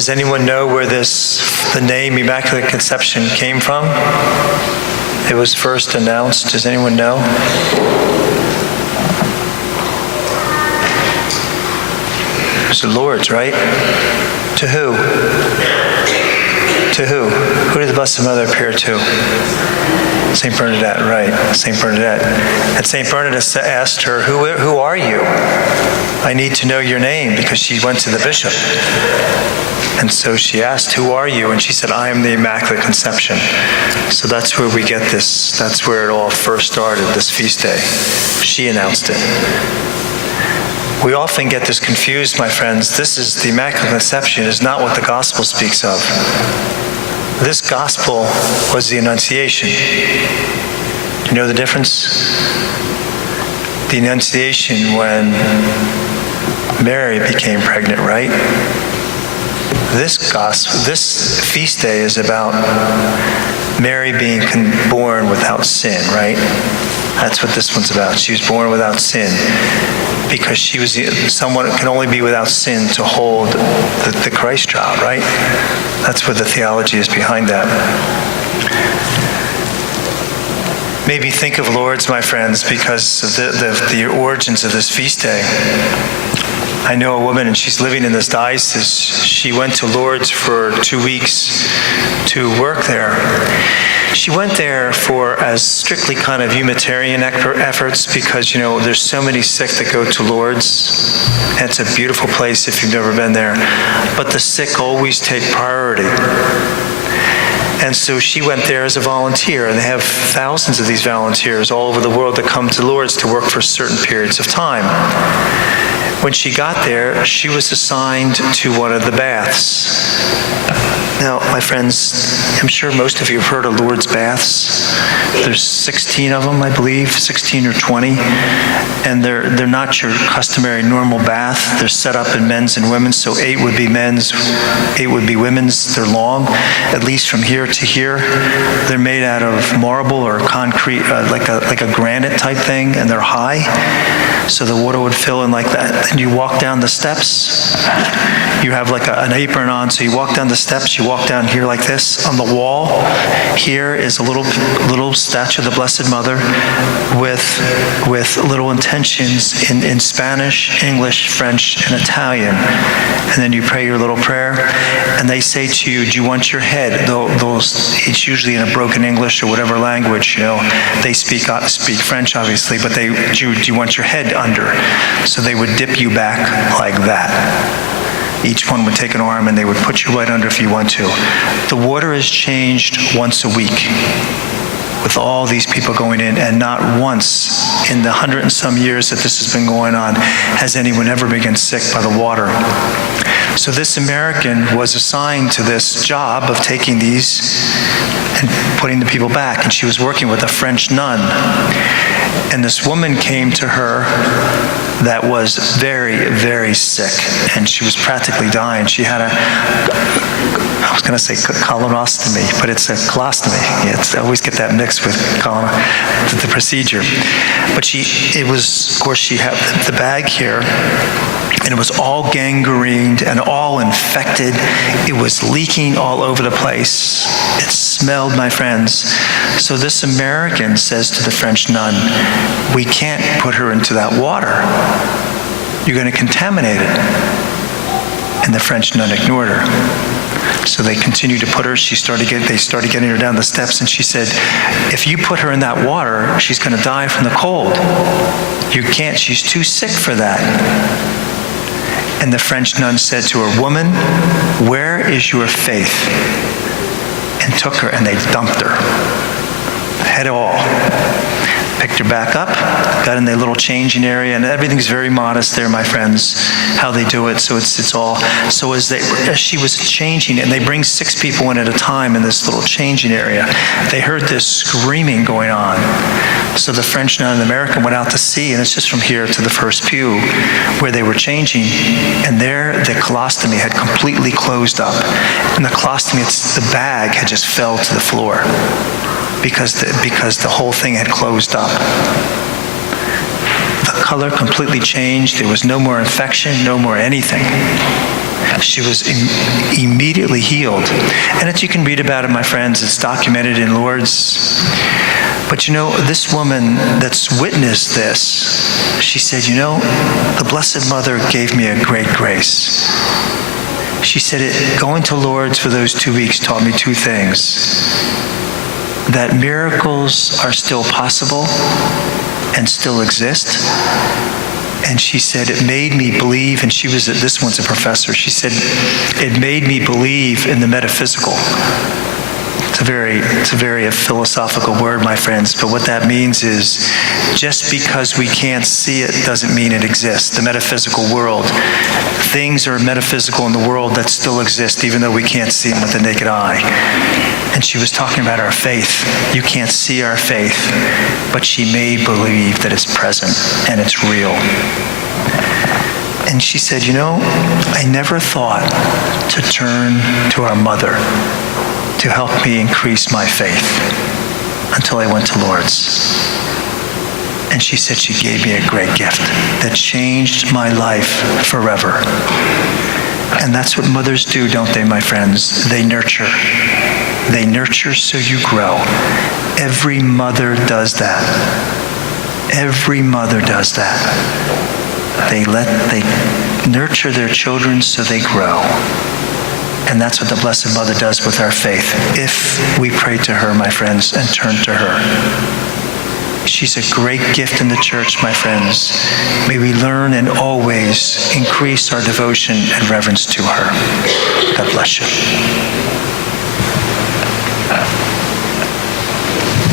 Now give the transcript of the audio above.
Does anyone know where the name Immaculate Conception came from? It was first announced. Does anyone know? It was the Lord's, right? To who? To who? Who did the Blessed Mother appear to? St. Bernadette, right. St. Bernadette. And St. Bernadette asked her, who are you? I need to know your name, because she went to the bishop. And so she asked, who are you? And she said, I am the Immaculate Conception. So that's where we get this. That's where it all first started, this feast day. She announced it. We often get this confused, my friends. This is the Immaculate Conception is not what the gospel speaks of. This gospel was the Annunciation. Do you know the difference? The Annunciation, when Mary became pregnant, right? This feast day is about Mary being born without sin, right? That's what this one's about. She was born without sin, because she was someone who can only be without sin to hold the Christ child, right? That's what the theology is behind that. Maybe think of Lourdes, my friends, because of the origins of this feast day. I know a woman, and she's living in this diocese. She went to Lourdes for 2 weeks to work there. She went there for as strictly kind of humanitarian efforts, because, there's so many sick that go to Lourdes. And it's a beautiful place if you've never been there. But the sick always take priority. And so she went there as a volunteer, and they have thousands of these volunteers all over the world that come to Lourdes to work for certain periods of time. When she got there, she was assigned to one of the baths. Now, my friends, I'm sure most of you have heard of Lourdes baths. There's 16 of them, I believe, 16 or 20. And they're not your customary normal bath. They're set up in men's and women's, so 8 would be men's, 8 would be women's. They're long, at least from here to here. They're made out of marble or concrete, like a granite type thing, and they're high. So the water would fill in like that. And you walk down the steps. You have like an apron on, so you walk down the steps. You walk down here like this. On the wall here is a little statue of the Blessed Mother with little intentions in Spanish, English, French, and Italian. And then you pray your little prayer, and they say to you, do you want your head? It's usually in a broken English or whatever language, They speak French, obviously, but do you want your head under? So they would dip you back like that. Each one would take an arm, and they would put you right under if you want to. The water is changed once a week with all these people going in, and not once in the 100 and some years that this has been going on has anyone ever been sick by the water. So this American was assigned to this job of taking these and putting the people back, and she was working with a French nun. And this woman came to her that was very, very sick, and she was practically dying. She had I was going to say colonostomy, but it's a colostomy. I always get that mixed with the procedure. But she had the bag here, and it was all gangrened and all infected. It was leaking all over the place. It smelled, my friends. So this American says to the French nun, we can't put her into that water. You're going to contaminate it. And the French nun ignored her. So they continued to put her. They started getting her down the steps, and she said, if you put her in that water, she's going to die from the cold. You can't. She's too sick for that. And the French nun said to her, woman, where is your faith? And took her, and they dumped her. Head all. Picked her back up, got in their little changing area, and everything's very modest there, my friends, how they do it. So it's all, so as she was changing, and they bring 6 people in at a time in this little changing area, they heard this screaming going on. So the French nun and the American went out to see, and it's just from here to the first pew where they were changing, and there the colostomy had completely closed up, and the colostomy, the bag had just fell to the floor. Because the whole thing had closed up. The color completely changed. There was no more infection, no more anything. She was immediately healed. And as you can read about it, my friends, it's documented in Lourdes. But this woman that's witnessed this, she said, the Blessed Mother gave me a great grace. She said, going to Lourdes for those 2 weeks taught me two things: that miracles are still possible and still exist. And she said, it made me believe, and this one's a professor, she said, it made me believe in the metaphysical. It's a very philosophical word, my friends, but what that means is just because we can't see it doesn't mean it exists. The metaphysical world. Things are metaphysical in the world that still exist, even though we can't see them with the naked eye. And she was talking about our faith. You can't see our faith, but she made believe that it's present and it's real. And she said, I never thought to turn to our mother to help me increase my faith until I went to Lourdes. And she said she gave me a great gift that changed my life forever. And that's what mothers do, don't they, my friends? They nurture. They nurture so you grow. Every mother does that. Every mother does that. They nurture their children so they grow. And that's what the Blessed Mother does with our faith, if we pray to her, my friends, and turn to her. She's a great gift in the church, my friends. May we learn and always increase our devotion and reverence to her. God bless you.